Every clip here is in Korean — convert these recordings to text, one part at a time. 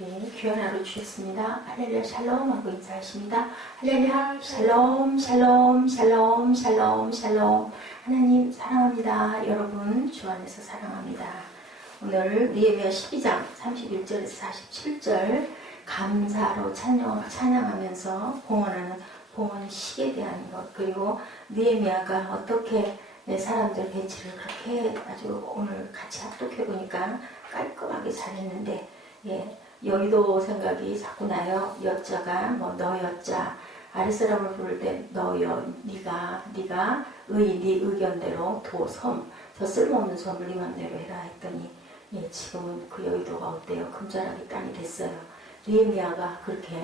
네, 귀한 하루 주셨습니다. 할렐루야 샬롬 하고 인사하십니다. 할렐루야 샬롬 샬롬 샬롬 샬롬 샬롬. 하나님 사랑합니다. 여러분 주 안에서 사랑합니다. 오늘 느헤미야 12장 31절에서 47절 감사로 찬양하면서 봉헌하는 봉헌식에 대한 것, 그리고 느헤미야가 어떻게 사람들 배치를 그렇게 아주 오늘 같이 합독해 보니까 깔끔하게 잘했는데, 여의도 생각이 자꾸 나요. 여자가 뭐 너 여자, 아랫사람을 부를 때 너여, 네가 네 의견대로 도섬, 저 쓸모없는 섬을 네 맘대로 해라 했더니 지금은 그 여의도가 어때요? 금자락이 땅이 됐어요. 느헤미야가 그렇게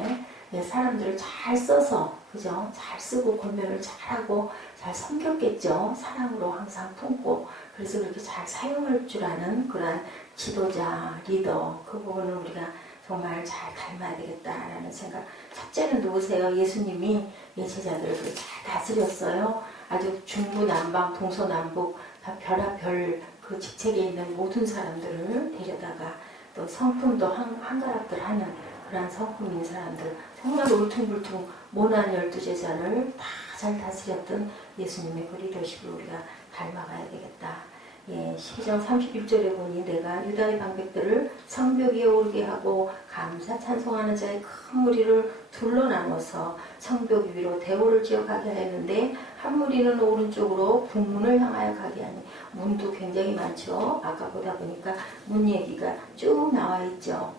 사람들을 잘 써서, 그죠? 잘 쓰고 권면을 잘하고 잘 섬겼겠죠. 사랑으로 항상 품고, 그래서 그렇게 잘 사용할 줄 아는 그런 지도자, 리더, 그 부분을 우리가 정말 잘 닮아야 되겠다라는 생각. 첫째는 누구세요? 예수님이 제자들을 잘 다스렸어요. 아주 중부남방, 동서남북 다 별하별 그 직책에 있는 모든 사람들을 데려다가 또 성품도 한가락들 하는 그런 성품인 사람들, 정말 울퉁불퉁 모난 12제자를 다 잘 다스렸던 예수님의 그 리더십을 우리가 닮아가야 되겠다. 12장 31절에 보니 내가 유다의 방백들을 성벽 위에 오르게 하고 감사 찬송하는 자의 큰 무리를 둘러 나눠서 성벽 위로 대오를 지어 가게 하였는데, 한 무리는 오른쪽으로 북문을 향하여 가게 하니, 문도 굉장히 많죠. 아까 보다 보니까 문 얘기가 쭉 나와 있죠.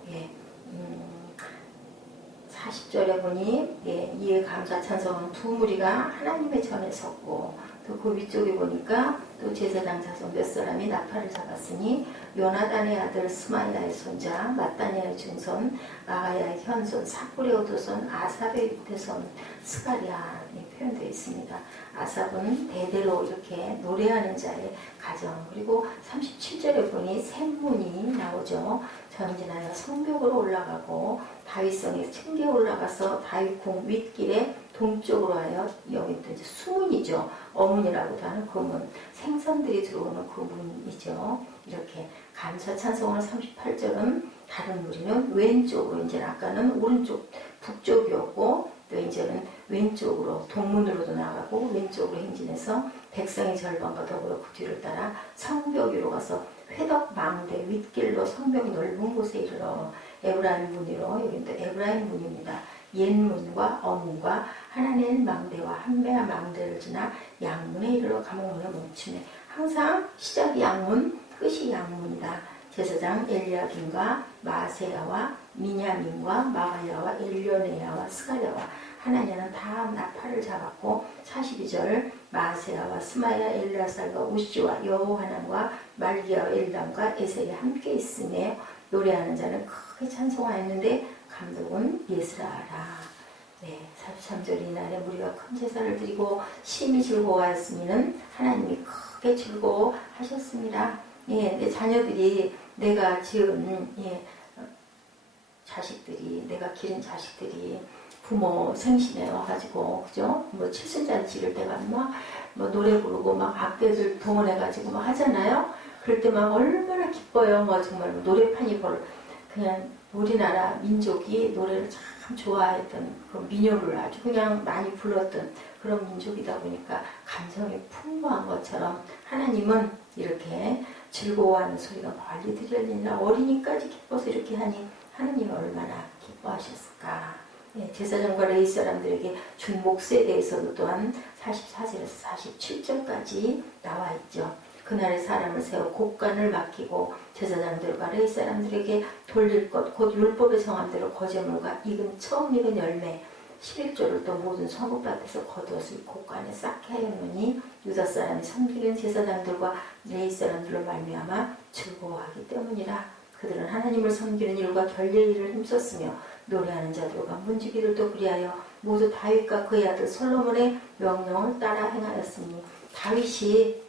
40절에 보니 이에 감사 찬송하는 두 무리가 하나님의 전에 섰고, 또 그 위쪽에 보니까 또 제사장 자손 몇 사람이 나팔을 잡았으니 요나단의 아들 스마야의 손자, 마따니아의 증손, 마가야의 현손, 사꿀의 오도손, 아삽의 육대손 스가랴 표현되어 있습니다. 아삽은 대대로 이렇게 노래하는 자의 가정. 그리고 37절에 보니 샘문이 나오죠. 전진하여 성벽으로 올라가고 다윗성에 층계에 올라가서 다윗궁 윗길에 동쪽으로 하여, 여기 또 이제 수문이죠. 어문이라고도 하는 그 문, 생선들이 들어오는 그 문이죠. 이렇게 감사 찬송하는 38절은 다른 무리는 왼쪽으로, 이제 아까는 오른쪽 북쪽이었고 또 이제는 왼쪽으로 동문으로도 나가고 왼쪽으로 행진해서 백성의 절반과 더불어 그 뒤를 따라 성벽 위로 가서 회덕 망대 윗길로 성벽 넓은 곳에 이르러 에브라임 문이로, 여기는 또 에브라임 문입니다. 옛문과 어문과 하나의 망대와 한매와 망대를 지나 양문에 이르러 감옥문에 멈추네. 항상 시작이 양문, 끝이 양문이다. 제사장 엘리야김과 마세야와 미냐민과 마가야와 엘료네야와 스가랴와 하나냐는 다 나팔을 잡았고, 42절 마세야와 스마야 엘라살과 우시와 여호하난과 말기야와 엘람과 에셀이 함께 있으며 노래하는 자는 크게 찬송하였는데 감독은 예스라라. 43절 이날에 우리가 큰 제사를 드리고 심히 즐거워하였으면 하나님이 크게 즐거워하셨습니다. 내 자녀들이, 내가 지은 자식들이, 내가 기른 자식들이 부모 생신에 와가지고, 그죠? 뭐 칠순잔치 이럴 때 가면 막 노래 부르고 막 악배들 동원해가지고 막 하잖아요. 그럴 때 막 얼마나 기뻐요. 정말 노래판이 그냥 우리나라 민족이 노래를 참 좋아했던 그 민요를 아주 그냥 많이 불렀던 그런 민족이다 보니까 감성이 풍부한 것처럼 하나님은 이렇게 즐거워하는 소리가 멀리 들려지니라. 어린이까지 기뻐서 이렇게 하니 하나님이 얼마나 기뻐하셨을까. 제사장과 레위 사람들에게 준 몫에 대해서도 또한 44절에서 47절까지 나와 있죠. 그날의 사람을 세워 곡간을 맡기고 제사장들과 레위 사람들에게 돌릴 것, 곧 율법의 정함대로 거제물과 처음 익은 열매 11조를 또 모든 성읍밭에서 겉옷을 곡간에 쌓게 하였느니 유다 사람이 섬기는 제사장들과 레위 사람들로 말미암아 즐거워하기 때문이라. 그들은 하나님을 섬기는 일과 결례의 일을 힘썼으며 노래하는 자들과 문지기들도 그리하여 모두 다윗과 그의 아들 솔로몬의 명령을 따라 행하였으니, 다윗이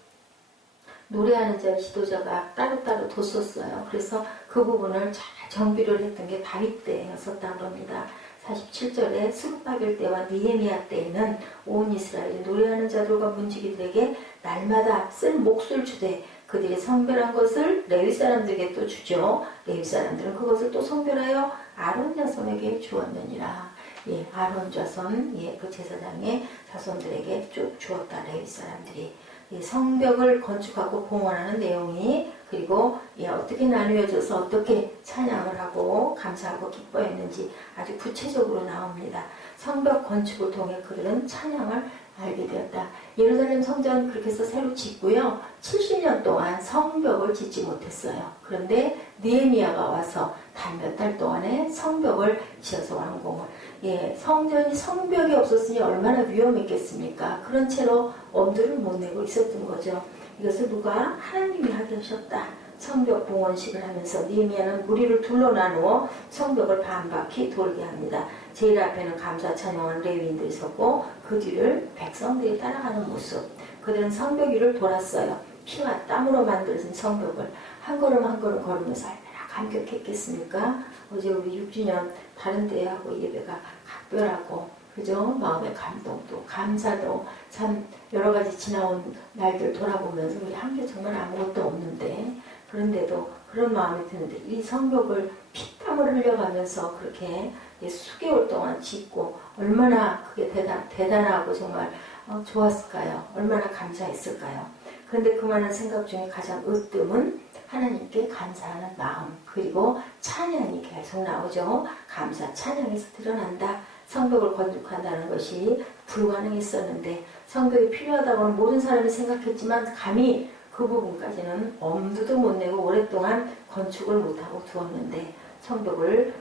노래하는 자의 지도자가 따로따로 뒀었어요. 그래서 그 부분을 잘 정비를 했던 게 다윗 때였었다고 합니다. 47절에 스룹바벨 때와 느헤미야 때에는 온 이스라엘이 노래하는 자들과 문지기들에게 날마다 쓸 몫을 주되 그들이 성별한 것을 레위 사람들에게 또 주죠. 레위 사람들은 그것을 또 성별하여 아론 자손에게 주었느니라. 예, 아론 자손, 예, 그 제사장의 자손들에게 쭉 주었다. 레위 사람들이. 예, 성벽을 건축하고 봉헌하는 내용이, 그리고 예, 어떻게 나누어져서 어떻게 찬양을 하고 감사하고 기뻐했는지 아주 구체적으로 나옵니다. 성벽 건축을 통해 그들은 찬양을 알게 되었다. 예루살렘 성전 그렇게 해서 새로 짓고요. 70년 동안 성벽을 짓지 못했어요. 그런데 느헤미야가 와서 단 몇 달 동안에 성벽을 지어서 완공을. 예, 성벽이 없었으니 얼마나 위험했겠습니까? 그런 채로 엄두를 못 내고 있었던 거죠. 이것을 누가? 하나님이 하게 하셨다. 성벽 봉헌식을 하면서 느헤미야는 무리를 둘러 나누어 성벽을 반바퀴 돌게 합니다. 제일 앞에는 감사 찬양하는 레위인들이 섰고 그 뒤를 백성들이 따라가는 모습. 그들은 성벽 위를 돌았어요. 피와 땀으로 만들어진 성벽을 한 걸음 한 걸음 걸으면서 얼마나 감격했겠습니까? 어제 우리 6주년 다른 때하고 예배가 각별하고, 그죠? 마음의 감동도 감사도 참 여러 가지 지나온 날들 돌아보면서 우리 한 게 정말 아무것도 없는데, 그런데도 그런 마음이 드는데 이 성벽을 피땀을 흘려가면서 그렇게 수개월 동안 짓고 얼마나 그게 대단하고 정말 좋았을까요? 얼마나 감사했을까요? 그런데 그 많은 생각 중에 가장 으뜸은 하나님께 감사하는 마음, 그리고 찬양이 계속 나오죠. 감사 찬양에서 드러난다. 성벽을 건축한다는 것이 불가능했었는데 성벽이 필요하다고는 모든 사람이 생각했지만 감히 그 부분까지는 엄두도 못 내고 오랫동안 건축을 못하고 두었는데 성벽을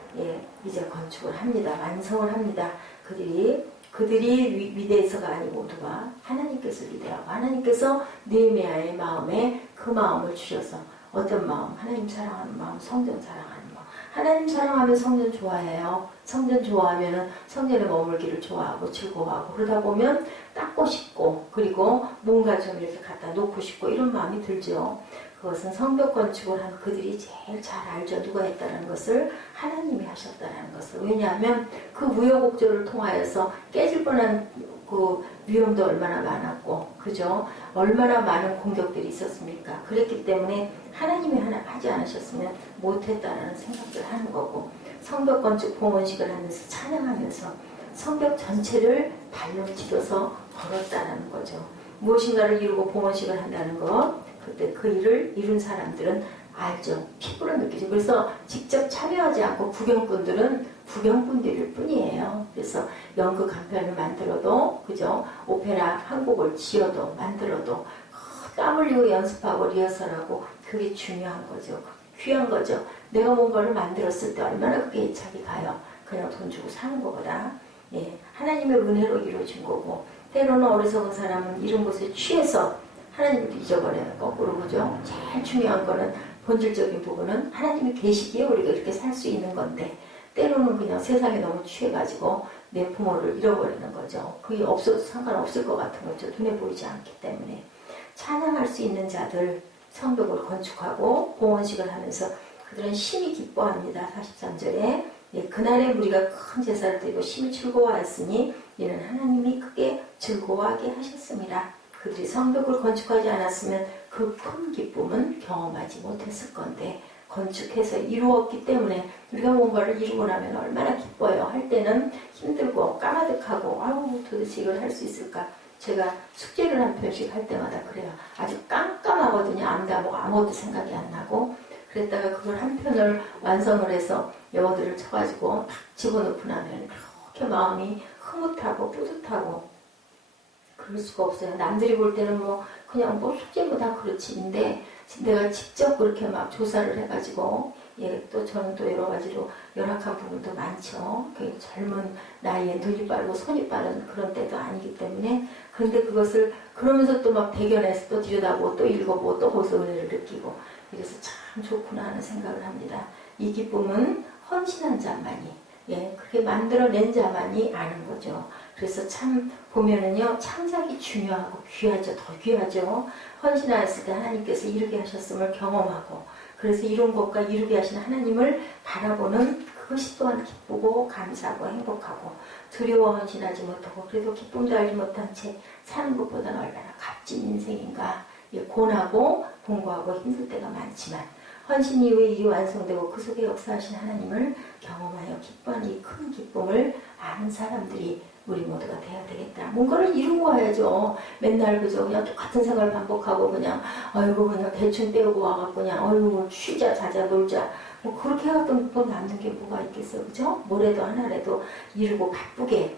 이제 건축을 합니다. 완성을 합니다. 그들이 위대해서가 아니고 누가? 하나님께서 위대하고 하나님께서 느헤미야의 마음에 그 마음을 주셔서 어떤 마음? 하나님 사랑하는 마음, 성전 사랑하는 마음. 하나님 사랑하면 성전 좋아해요. 성전 좋아하면 성전에 머물기를 좋아하고 즐거워하고 그러다 보면 닦고 싶고 그리고 뭔가 좀 이렇게 갖다 놓고 싶고 이런 마음이 들죠. 그것은 성벽 건축을 한 그들이 제일 잘 알죠. 누가 했다는 것을? 하나님이 하셨다는 것을. 왜냐하면 그 우여곡절을 통하여서 깨질 뻔한 그 위험도 얼마나 많았고, 그죠? 얼마나 많은 공격들이 있었습니까? 그랬기 때문에 하나님이 하지 않으셨으면 못했다는 생각을 하는 거고, 성벽 건축 봉헌식을 하면서 찬양하면서 성벽 전체를 발로 디뎌서 걸었다는 거죠. 무엇인가를 이루고 봉헌식을 한다는 것, 그때 그 일을 이룬 사람들은 알죠. 피부로 느끼죠. 그래서 직접 참여하지 않고 구경꾼들은 구경꾼들일 뿐이에요. 그래서 연극 한 편을 만들어도, 그죠? 오페라 한 곡을 지어도 만들어도 땀 흘리고 연습하고 리허설하고 그게 중요한 거죠. 귀한 거죠. 내가 뭔가를 만들었을 때 얼마나 그게 애착이 가요. 그냥 돈 주고 사는 거보다. 예, 하나님의 은혜로 이루어진 거고, 때로는 어리석은 사람은 이런 것에 취해서 하나님을 잊어버려요. 거꾸로, 그죠? 제일 중요한 거는 본질적인 부분은 하나님이 계시기에 우리가 이렇게 살 수 있는 건데, 때로는 그냥 세상에 너무 취해가지고 내 부모를 잃어버리는 거죠. 그게 없어도 상관없을 것 같은 거죠. 눈에 보이지 않기 때문에. 찬양할 수 있는 자들, 성벽을 건축하고 봉헌식을 하면서 그들은 심히 기뻐합니다. 43절에 그날에 우리가 큰 제사를 드리고 심히 즐거워하였으니 이는 하나님이 크게 즐거워하게 하셨습니다. 그들이 성벽을 건축하지 않았으면 그 큰 기쁨은 경험하지 못했을 건데 건축해서 이루었기 때문에 우리가 뭔가를 이루고 나면 얼마나 기뻐요. 할 때는 힘들고 까마득하고 아우 도대체 이걸 할 수 있을까. 제가 숙제를 한 편씩 할 때마다 그래요. 아주 깜깜하거든요. 아무것도 생각이 안 나고. 그랬다가 그걸 한 편을 완성을 해서 영어들을 쳐가지고 탁 집어넣고 나면 그렇게 마음이 흐뭇하고 뿌듯하고 그럴 수가 없어요. 남들이 볼 때는 그냥 숙제고 다 그렇지인데 내가 직접 그렇게 막 조사를 해가지고 또 저는 또 여러 가지로 열악한 부분도 많죠. 젊은 나이에 눈이 빠르고 손이 빠른 그런 때도 아니기 때문에. 그런데 그것을 그러면서 또 막 대견해서 또 들여다보고 또 읽어보고 또 거기서 은혜를 느끼고 이래서 참 좋구나 하는 생각을 합니다. 이 기쁨은 헌신한 자만이 그렇게 만들어낸 자만이 아는 거죠. 그래서 참 보면은요 창작이 중요하고 귀하죠. 더 귀하죠. 헌신하였을 때 하나님께서 이루게 하셨음을 경험하고 그래서 이룬 것과 이루게 하신 하나님을 바라보는 그것이 또한 기쁘고 감사하고 행복하고 두려워 헌신하지 못하고 그래도 기쁨도 알지 못한 채 사는 것보다는 얼마나 값진 인생인가 고나고 공부하고 힘들 때가 많지만 헌신 이후에 일이 완성되고 그 속에 역사하신 하나님을 경험하여 기뻐하는 이 큰 기쁨을 아는 사람들이 우리 모두가 되어야 되겠다. 뭔가를 이루고 와야죠. 맨날 그저 그냥 똑같은 생활 반복하고 그냥 아이고 그냥 대충 때우고 와갖고 그냥 아이고 쉬자 자자 놀자 뭐 그렇게 해갖고 뭐 남는 게 뭐가 있겠어, 그죠? 뭐래도 하나라도 이루고 바쁘게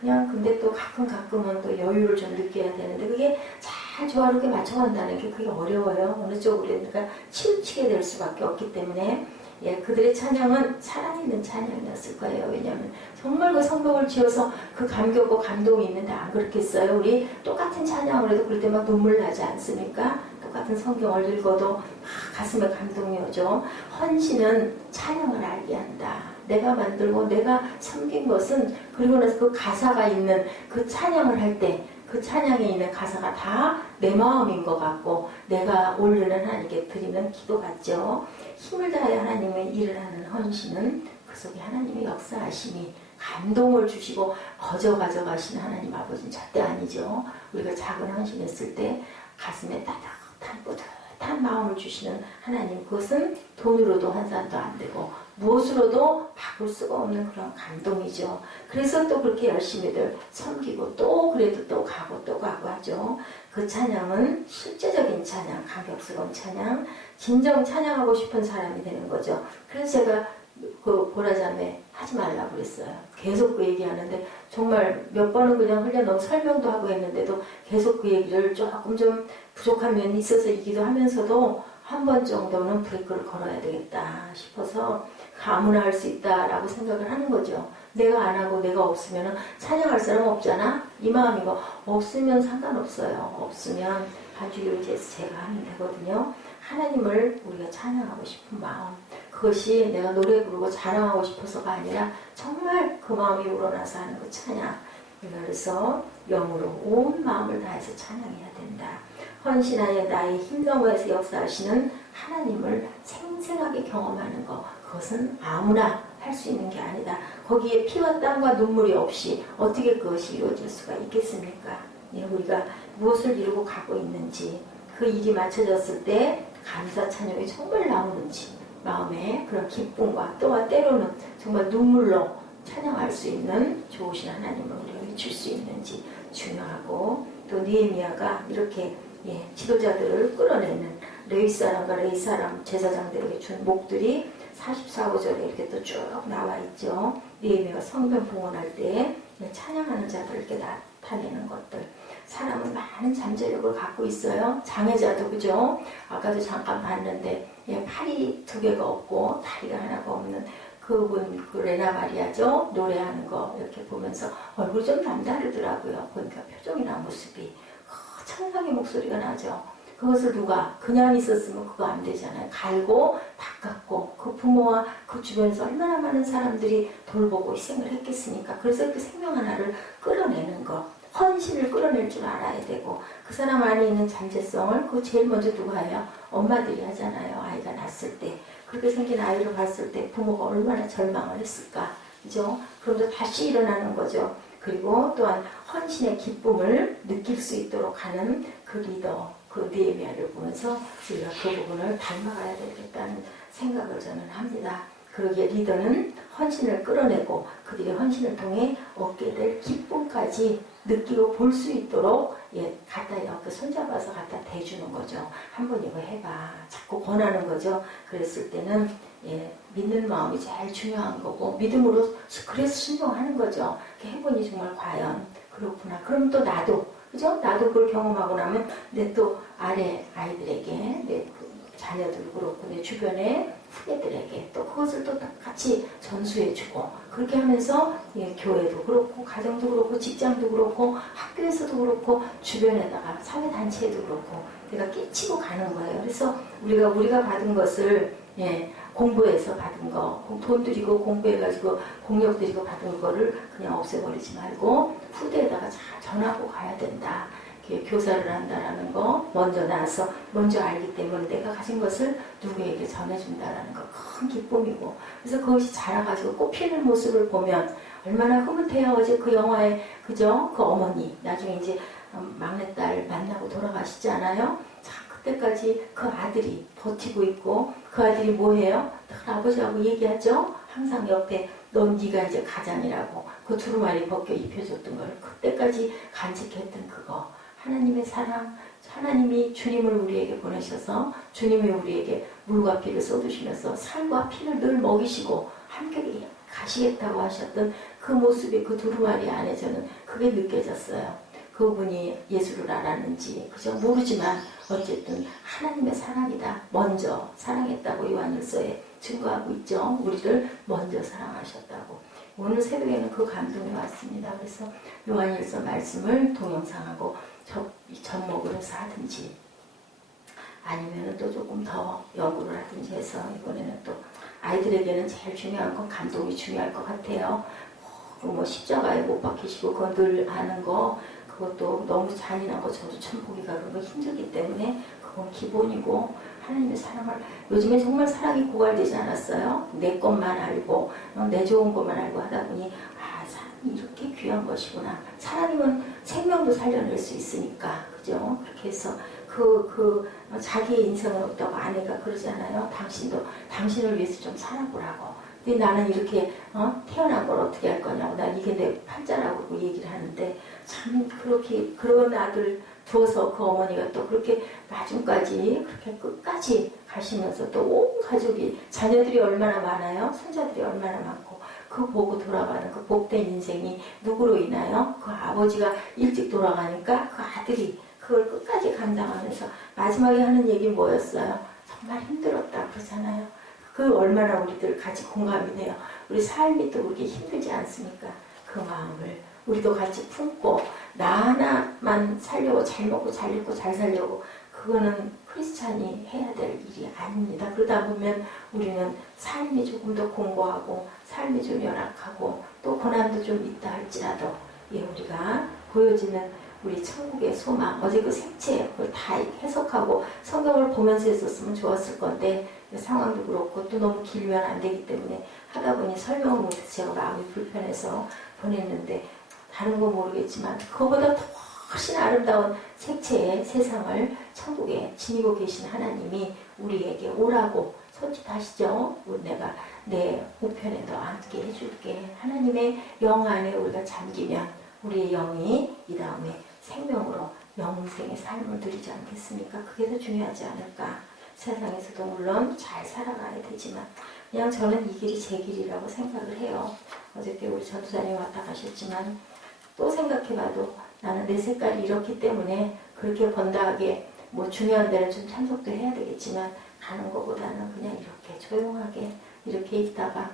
그냥 근데 또 가끔은 또 여유를 좀 느껴야 되는데 그게 잘 조화롭게 맞춰간다는 게 그게 어려워요. 어느 쪽으로 그러니까 치우치게 될 수밖에 없기 때문에 그들의 찬양은 살아있는 찬양이었을 거예요. 왜냐하면 정말 그 성벽을 지어서 그 감격과 감동이 있는데 안 그렇겠어요? 우리 똑같은 찬양을 해도 그럴 때 막 눈물 나지 않습니까? 똑같은 성경을 읽어도 막 가슴에 감동이 오죠. 헌신은 찬양을 알게 한다. 내가 만들고 내가 섬긴 것은 그리고 나서 그 가사가 있는 그 찬양을 할 때 그 찬양에 있는 가사가 다 내 마음인 것 같고 내가 올리는 하나님께 드리는 기도 같죠. 힘을 다해 하나님의 일을 하는 헌신은 그 속에 하나님의 역사하심이 감동을 주시고 거저 가져가시는 하나님 아버지는 절대 아니죠. 우리가 작은 헌신했을 때 가슴에 따뜻한 뿌듯한 마음을 주시는 하나님, 그것은 돈으로도 환산도 안 되고 무엇으로도 바꿀 수가 없는 그런 감동이죠. 그래서 또 그렇게 열심히들 섬기고 또 그래도 또 가고 하죠. 그 찬양은 실제적인 찬양, 감격스러운 찬양, 진정 찬양하고 싶은 사람이 되는 거죠. 그래서 제가 그 보라자매 하지 말라고 그랬어요. 계속 그 얘기하는데 정말 몇 번은 그냥 흘려놓은 설명도 하고 했는데도 계속 그 얘기를 조금 좀 부족한 면이 있어서 이기도 하면서도 한 번 정도는 브레이크를 걸어야 되겠다 싶어서 아무나 할 수 있다라고 생각을 하는 거죠. 내가 안 하고 내가 없으면 찬양할 사람 없잖아? 이 마음이고 없으면 상관없어요. 없으면 반주기를 제가 하면 되거든요. 하나님을 우리가 찬양하고 싶은 마음, 그것이 내가 노래 부르고 자랑하고 싶어서가 아니라 정말 그 마음이 우러나서 하는 그 찬양. 그래서 영으로 온 마음을 다해서 찬양해야 된다. 헌신하여 나의 힘 너머에서 역사하시는 하나님을 생생하게 경험하는 것, 그것은 아무나 할 수 있는 게 아니다. 거기에 피와 땀과 눈물이 없이 어떻게 그것이 이루어질 수가 있겠습니까? 우리가 무엇을 이루고 가고 있는지, 그 일이 맞춰졌을 때 감사 찬양이 정말 나오는지, 마음에 그런 기쁨과 또한 때로는 정말 눈물로 찬양할 수 있는 좋으신 하나님을 우리가 미칠 수 있는지 중요하고, 또 느헤미야가 이렇게 지도자들을 끌어내는 레위 사람과 레위 사람 제사장들에게 준 목들이 44, 5절에 이렇게 또 쭉 나와 있죠. 느헤미야가 성전 봉헌할 때 찬양하는 자들을 이렇게 나타내는 것들. 사람은 많은 잠재력을 갖고 있어요. 장애자도 그죠? 아까도 잠깐 봤는데 팔이 2개가 없고 다리가 하나가 없는 그분, 그 레나 마리아죠? 노래하는 거 이렇게 보면서 얼굴이 좀 남다르더라고요. 보니까 표정이나 모습이 천상의 목소리가 나죠. 그것을 누가 그냥 있었으면 그거 안 되잖아요. 갈고 닦았고 그 부모와 그 주변에서 얼마나 많은 사람들이 돌보고 희생을 했겠습니까? 그래서 그 생명 하나를 끌어내는 거, 헌신을 끌어낼 줄 알아야 되고, 그 사람 안에 있는 잠재성을 그 제일 먼저 누가 해요? 엄마들이 하잖아요. 아이가 낳았을 때 그렇게 생긴 아이를 봤을 때 부모가 얼마나 절망을 했을까, 그죠? 그러면서 다시 일어나는 거죠. 그리고 또한 헌신의 기쁨을 느낄 수 있도록 하는 그 리더, 그 느헤미야를 보면서 우리가 그 부분을 닮아가야 되겠다는 생각을 저는 합니다. 그러기에 리더는 헌신을 끌어내고 그들의 헌신을 통해 얻게 될 기쁨까지 느끼고 볼 수 있도록 갖다 이렇게 손잡아서 갖다 대주는 거죠. 한번 이거 해봐. 자꾸 권하는 거죠. 그랬을 때는 믿는 마음이 제일 중요한 거고, 믿음으로 그래서 순종하는 거죠. 해보니 정말 과연 그렇구나. 그럼 또 나도, 그죠? 나도 그걸 경험하고 나면 내 또 아래 아이들에게, 내 자녀들도 그렇고 내 주변의 후배들에게 또 그것을 또 같이 전수해주고, 그렇게 하면서 교회도 그렇고 가정도 그렇고 직장도 그렇고 학교에서도 그렇고 주변에다가 사회단체에도 그렇고 내가 끼치고 가는 거예요. 그래서 우리가 받은 것을 공부해서 받은 거, 돈 들이고 공부해가지고 공력 들이고 받은 거를 그냥 없애버리지 말고 후대에다가 잘 전하고 가야 된다. 교사를 한다라는 거 먼저 나서 먼저 알기 때문에 내가 가진 것을 누구에게 전해준다라는 거 큰 기쁨이고, 그래서 그것이 자라가지고 꽃피는 모습을 보면 얼마나 흐뭇해요. 어제 그 영화에 그죠? 그 어머니 나중에 이제 막내딸 만나고 돌아가시잖아요. 자, 그때까지 그 아들이 버티고 있고 그 아들이 뭐해요? 늘 아버지하고 얘기하죠. 항상 옆에 넌 네가 이제 가장이라고 그 두루마리 벗겨 입혀줬던 걸 그때까지 간직했던 그거 하나님의 사랑 하나님이 주님을 우리에게 보내셔서 주님이 우리에게 물과 피를 쏟으시면서 살과 피를 늘 먹이시고 함께 가시겠다고 하셨던 그 모습이 그 두루마리 안에 저는 그게 느껴졌어요. 그분이 예수를 알았는지 그저 모르지만 어쨌든 하나님의 사랑이다. 먼저 사랑했다고 요한일서에 증거하고 있죠. 우리를 먼저 사랑하셨다고. 오늘 새벽에는 그 감동이 왔습니다. 그래서 요한일서 말씀을 동영상하고 접목을 해서 하든지 아니면 또 조금 더 연구를 하든지 해서 이번에는 또 아이들에게는 제일 중요한 건 감동이 중요할 것 같아요. 뭐 십자가에 못 박히시고 그거 늘 아는 거 그것도 너무 잔인한 거 저도 참 보기가 그런 거 힘들기 때문에 그건 기본이고 하나님의 사랑을 요즘에 정말 사랑이 고갈되지 않았어요. 내 것만 알고 내 좋은 것만 알고 하다 보니 아 사랑이 이렇게 귀한 것이구나. 사랑이면 생명도 살려낼 수 있으니까 그죠? 그렇게 해서 자기의 인생은 없다고 아내가 그러잖아요. 당신도 당신을 위해서 좀 살아보라고. 근데 나는 이렇게 태어난 걸 어떻게 할 거냐고. 난 이게 내 팔자라고 얘기를 하는데 참 그렇게 그런 아들 두어서 그 어머니가 또 그렇게 마중까지 그렇게 끝까지 가시면서 또 온 가족이 자녀들이 얼마나 많아요. 손자들이 얼마나 많고 그 보고 돌아가는 그 복된 인생이 누구로 인하여 그 아버지가 일찍 돌아가니까 그 아들이 그걸 끝까지 감당하면서 마지막에 하는 얘기 뭐였어요? 정말 힘들었다 그러잖아요. 그 얼마나 우리들 같이 공감이 돼요. 우리 삶이 또 그렇게 힘들지 않습니까? 그 마음을 우리도 같이 품고 나 하나만 살려고 잘 먹고 잘 입고 잘 살려고 그거는 크리스찬이 해야 될 일이 아닙니다. 그러다 보면 우리는 삶이 조금 더 공고하고 삶이 좀 열악하고 또 고난도 좀 있다 할지라도 우리가 보여지는 우리 천국의 소망 어제 그 색채 그걸 다 해석하고 성경을 보면서 했었으면 좋았을 건데 상황도 그렇고 또 너무 길면 안 되기 때문에 하다 보니 설명을 못해서 제가 마음이 불편해서 보냈는데 다른 건 모르겠지만 그거보다 더 훨씬 아름다운 색채의 세상을 천국에 지니고 계신 하나님이 우리에게 오라고 손짓하시죠. 내가 내 우편에 너 앉게 해줄게. 하나님의 영 안에 우리가 잠기면 우리의 영이 이 다음에 생명으로 영생의 삶을 누리지 않겠습니까? 그게 더 중요하지 않을까. 세상에서도 물론 잘 살아가야 되지만 그냥 저는 이 길이 제 길이라고 생각을 해요. 어저께 우리 전도사님 왔다 가셨지만 또 생각해봐도 나는 내 색깔이 이렇기 때문에 그렇게 번다하게 뭐 중요한 데는 좀 참석도 해야 되겠지만 가는 것보다는 그냥 이렇게 조용하게 이렇게 있다가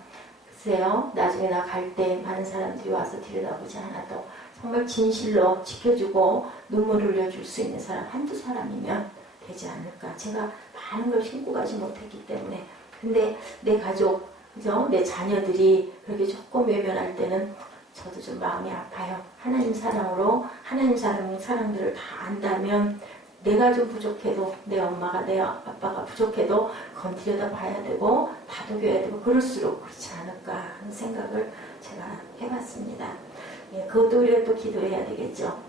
글쎄요 나중에 나 갈 때 많은 사람들이 와서 들여다보지 않아도 정말 진실로 지켜주고 눈물 흘려줄 수 있는 사람 한두 사람이면 되지 않을까. 제가 많은 걸 신고 가지 못했기 때문에 근데 내 가족 그죠? 내 자녀들이 그렇게 조금 외면할 때는 저도 좀 마음이 아파요. 하나님 사랑으로 하나님 사랑들을 다 안다면 내가 좀 부족해도 내 엄마가 내 아빠가 부족해도 그건 들여다봐야 되고 다독여야 되고 그럴수록 그렇지 않을까 하는 생각을 제가 해봤습니다. 그것도 우리가 또 기도해야 되겠죠.